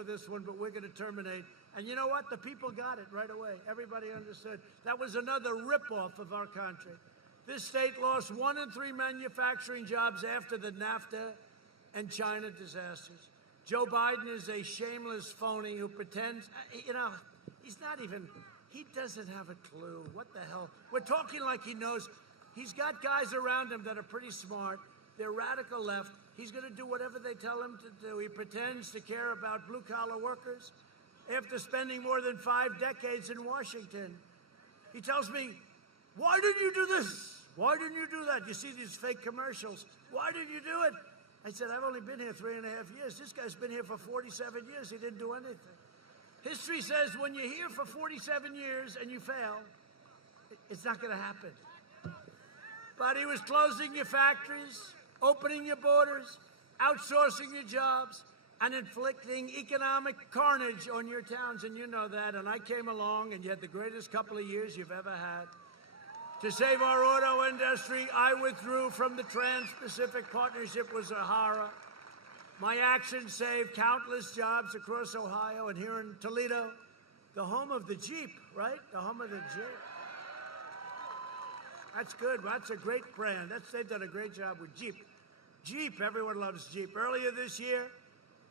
for this one, but we're going to terminate. And you know what? The people got it right away. Everybody understood. That was another ripoff of our country. This state lost 1 in 3 manufacturing jobs after the NAFTA and China disasters. Joe Biden is a shameless phony who pretends, he's not even, he doesn't have a clue. What the hell? We're talking like he knows. He's got guys around him that are pretty smart. They're radical left. He's going to do whatever they tell him to do. He pretends to care about blue-collar workers after spending more than 5 decades in Washington. He tells me, why didn't you do this? Why didn't you do that? You see these fake commercials. Why didn't you do it? I said, I've only been here 3.5 years. This guy's been here for 47 years. He didn't do anything. History says when you're here for 47 years and you fail, it's not going to happen. But he was closing your factories, opening your borders, outsourcing your jobs, and inflicting economic carnage on your towns, and you know that. And I came along, and you had the greatest couple of years you've ever had. To save our auto industry, I withdrew from the Trans-Pacific Partnership with Sahara. My actions saved countless jobs across Ohio and here in Toledo, the home of the Jeep, right? The home of the Jeep. That's good. That's a great brand. They've done a great job with Jeep. Jeep, everyone loves Jeep. Earlier this year,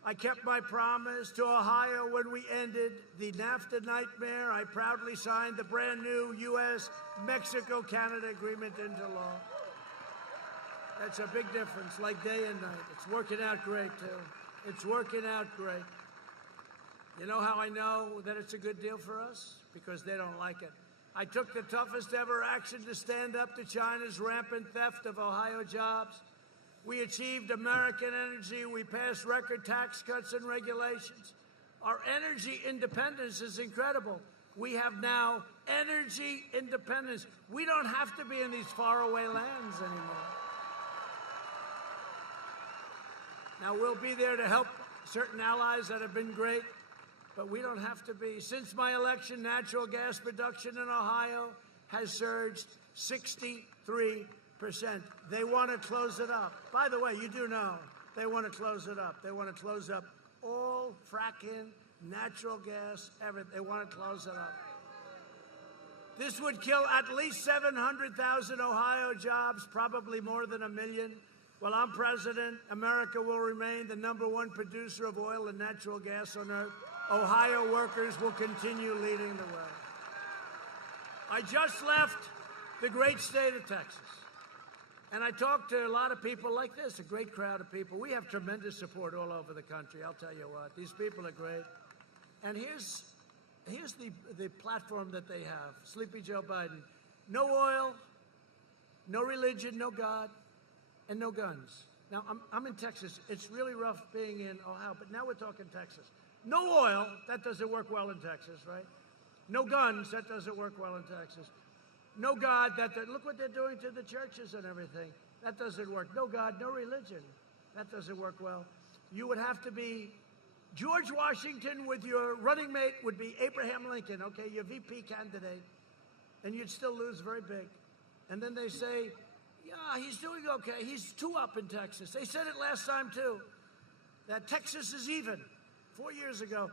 I kept my promise to Ohio when we ended the NAFTA nightmare. I proudly signed the brand new U.S.-Mexico-Canada agreement into law. That's a big difference, like day and night. It's working out great, too. It's working out great. You know how I know that it's a good deal for us? Because they don't like it. I took the toughest ever action to stand up to China's rampant theft of Ohio jobs. We achieved American energy. We passed record tax cuts and regulations. Our energy independence is incredible. We have now energy independence. We don't have to be in these faraway lands anymore. Now, we'll be there to help certain allies that have been great, but we don't have to be. Since my election, natural gas production in Ohio has surged 63%. They want to close it up. By the way, you do know they want to close it up. They want to close up all fracking, natural gas, everything. They want to close it up. This would kill at least 700,000 Ohio jobs, probably more than 1 million. While I'm president, America will remain the #1 producer of oil and natural gas on earth. Ohio workers will continue leading the way. I just left the great state of Texas. And I talked to a lot of people like this, a great crowd of people. We have tremendous support all over the country. I'll tell you what, these people are great. And here's the platform that they have. Sleepy Joe Biden. No oil, no religion, no God, and no guns. Now, I'm in Texas. It's really rough being in Ohio, but now we're talking Texas. No oil, that doesn't work well in Texas, right? No guns, that doesn't work well in Texas. No God, look what they're doing to the churches and everything. That doesn't work. No God, no religion. That doesn't work well. You would have to be George Washington with your running mate would be Abraham Lincoln, okay, your VP candidate, and you'd still lose very big. And then they say, yeah, he's doing okay. He's 2 up in Texas. They said it last time, too, that Texas is even 4 years ago.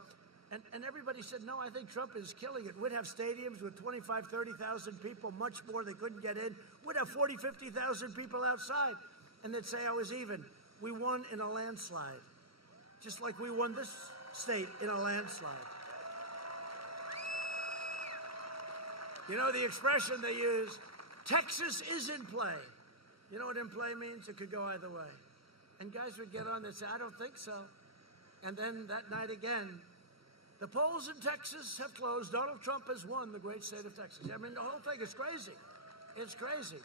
And everybody said, no, I think Trump is killing it. We'd have stadiums with 25, 30,000 people, much more. They couldn't get in. We'd have 40, 50,000 people outside. And they'd say I was even. We won in a landslide, just like we won this state in a landslide. You know the expression they use, Texas is in play. You know what in play means? It could go either way. And guys would get on and say, I don't think so. And then that night again, the polls in Texas have closed. Donald Trump has won the great state of Texas. I mean, the whole thing is crazy. It's crazy.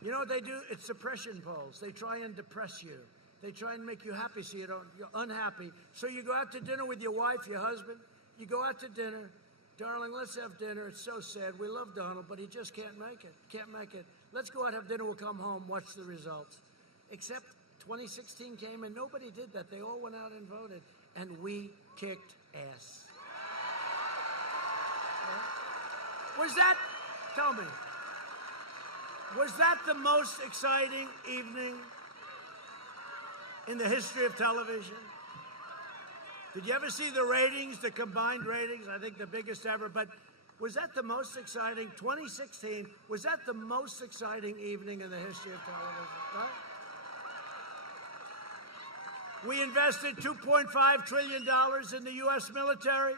You know what they do? It's suppression polls. They try and depress you. They try and make you happy so you're unhappy. So you go out to dinner with your wife, your husband. You go out to dinner. Darling, let's have dinner. It's so sad. We love Donald, but he just can't make it. Can't make it. Let's go out, have dinner. We'll come home, watch the results. Except 2016 came and nobody did that. They all went out and voted. And we kicked ass. Was that, tell me, was that the most exciting evening in the history of television? Did you ever see the ratings, the combined ratings? I think the biggest ever. But was that the most exciting? 2016, was that the most exciting evening in the history of television, right? We invested $2.5 trillion in the U.S. military,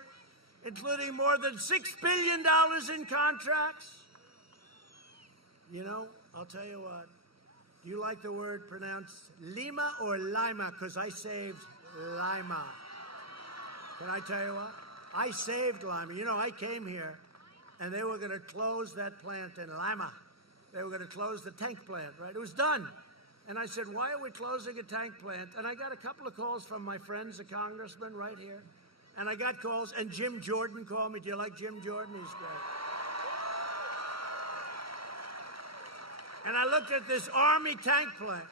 including more than $6 billion in contracts. You know, I'll tell you what. Do you like the word pronounced Lima or Lima? Because I saved Lima. Can I tell you what? I saved Lima. You know, I came here, and they were going to close that plant in Lima. They were going to close the tank plant, right? It was done. And I said, why are we closing a tank plant? And I got a couple of calls from my friends, the congressman right here. And I got calls, and Jim Jordan called me. Do you like Jim Jordan? He's great. And I looked at this Army tank plant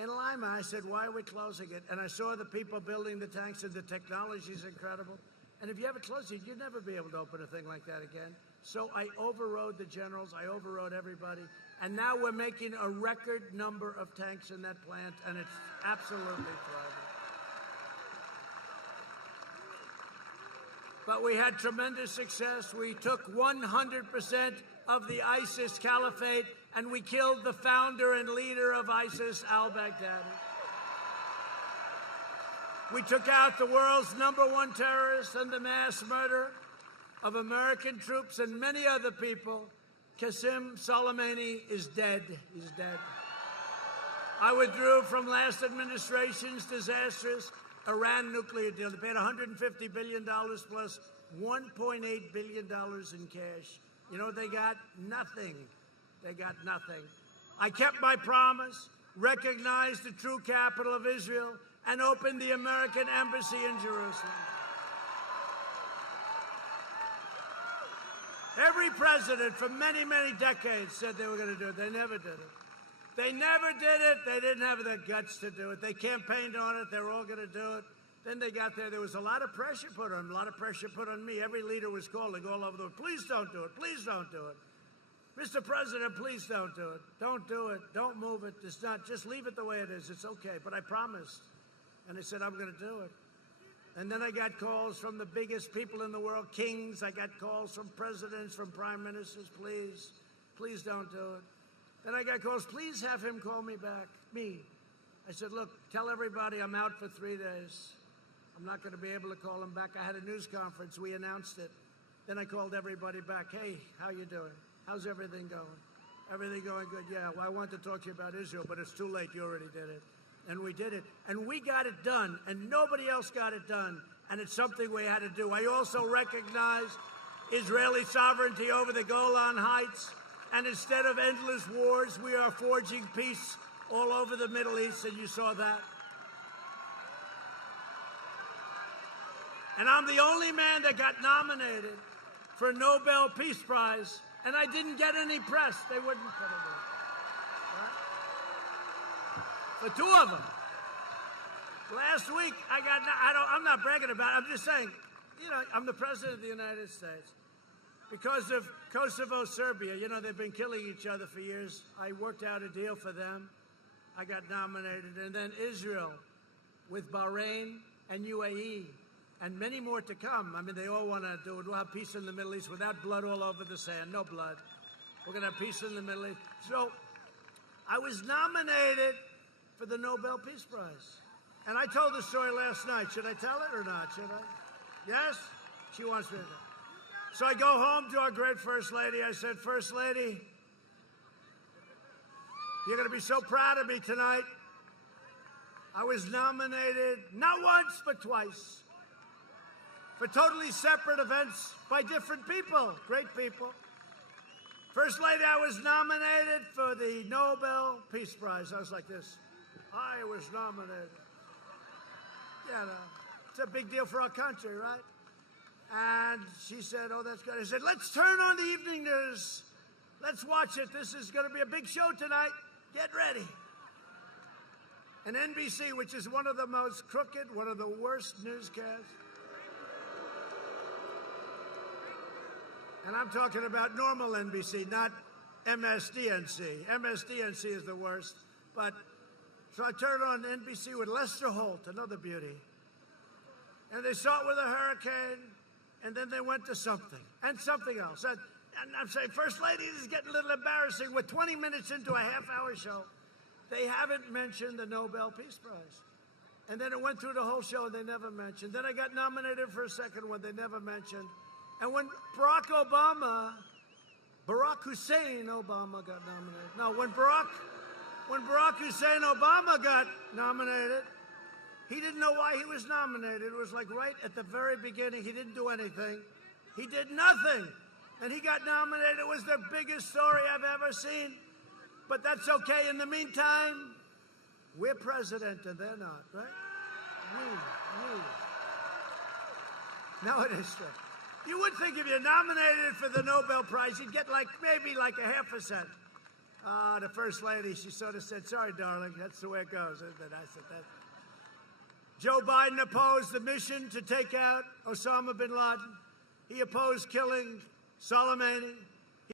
in Lima. I said, why are we closing it? And I saw the people building the tanks, and the technology is incredible. And if you ever close it, you'd never be able to open a thing like that again. So I overrode the generals. I overrode everybody. And now we're making a record number of tanks in that plant, and it's absolutely thriving. But we had tremendous success. We took 100% of the ISIS caliphate, and we killed the founder and leader of ISIS, al-Baghdadi. We took out the world's #1 terrorist and the mass murderer of American troops and many other people. Qasem Soleimani is dead. He's dead. I withdrew from last administration's disastrous Iran nuclear deal. They paid $150 billion plus $1.8 billion in cash. You know what they got? Nothing. They got nothing. I kept my promise, recognized the true capital of Israel, and opened the American embassy in Jerusalem. Every president for many, many decades said they were going to do it. They never did it. They never did it. They didn't have the guts to do it. They campaigned on it. They were all going to do it. Then they got there. There was a lot of pressure put on them, a lot of pressure put on me. Every leader was calling all over the world, please don't do it. Please don't do it. Mr. President, please don't do it. Don't do it. Don't move it. It's not. Just leave it the way it is. It's okay. But I promised. And I said, I'm going to do it. And then I got calls from the biggest people in the world, kings. I got calls from presidents, from prime ministers. Please, please don't do it. Then I got calls, please have him call me back, me. I said, look, tell everybody I'm out for 3 days. I'm not going to be able to call him back. I had a news conference. We announced it. Then I called everybody back. Hey, how you doing? How's everything going? Everything going good? Yeah, well, I want to talk to you about Israel, but it's too late. You already did it. And we did it. And we got it done. And nobody else got it done. And it's something we had to do. I also recognize Israeli sovereignty over the Golan Heights. And instead of endless wars, we are forging peace all over the Middle East, and you saw that. And I'm the only man that got nominated for a Nobel Peace Prize, and I didn't get any press. They wouldn't put it in. Right? For 2 of them. Last week, I'm not bragging about it. I'm just saying, you know, I'm the President of the United States. Because of Kosovo, Serbia, you know, they've been killing each other for years. I worked out a deal for them. I got nominated. And then Israel with Bahrain and UAE and many more to come. I mean, they all want to do it. We'll have peace in the Middle East without blood all over the sand. No blood. We're going to have peace in the Middle East. So I was nominated for the Nobel Peace Prize. And I told the story last night. Should I tell it or not? Should I? Yes? She wants me to. So I go home to our great First Lady. I said, First Lady, you're going to be so proud of me tonight. I was nominated not once, but twice for totally separate events by different people, great people. First Lady, I was nominated for the Nobel Peace Prize. I was like this. I was nominated. Yeah, no, it's a big deal for our country, right? And she said, oh, that's good. I said, let's turn on the evening news. Let's watch it. This is going to be a big show tonight. Get ready. And NBC, which is one of the most crooked, one of the worst newscasts. And I'm talking about normal NBC, not MSDNC. MSDNC is the worst. But so I turned on NBC with Lester Holt, another beauty. and they saw it with a hurricane, and then they went to something, and something else. And I'm saying, First Lady, this is getting a little embarrassing. We're 20 minutes into a half-hour show. They haven't mentioned the Nobel Peace Prize. And then it went through the whole show, and they never mentioned. Then I got nominated for a second one, they never mentioned. And when Barack Hussein Obama got nominated. No, when Barack Hussein Obama got nominated, he didn't know why he was nominated. It was like right at the very beginning. He didn't do anything. He did nothing. And he got nominated. It was the biggest story I've ever seen. But that's okay. In the meantime, we're president and they're not, right? No, it is true. You would think if you're nominated for the Nobel Prize, you'd get maybe a 0.5%. The First Lady, she sort of said, sorry, darling, that's the way it goes. And then I said that. Joe Biden opposed the mission to take out Osama bin Laden. He opposed killing Soleimani.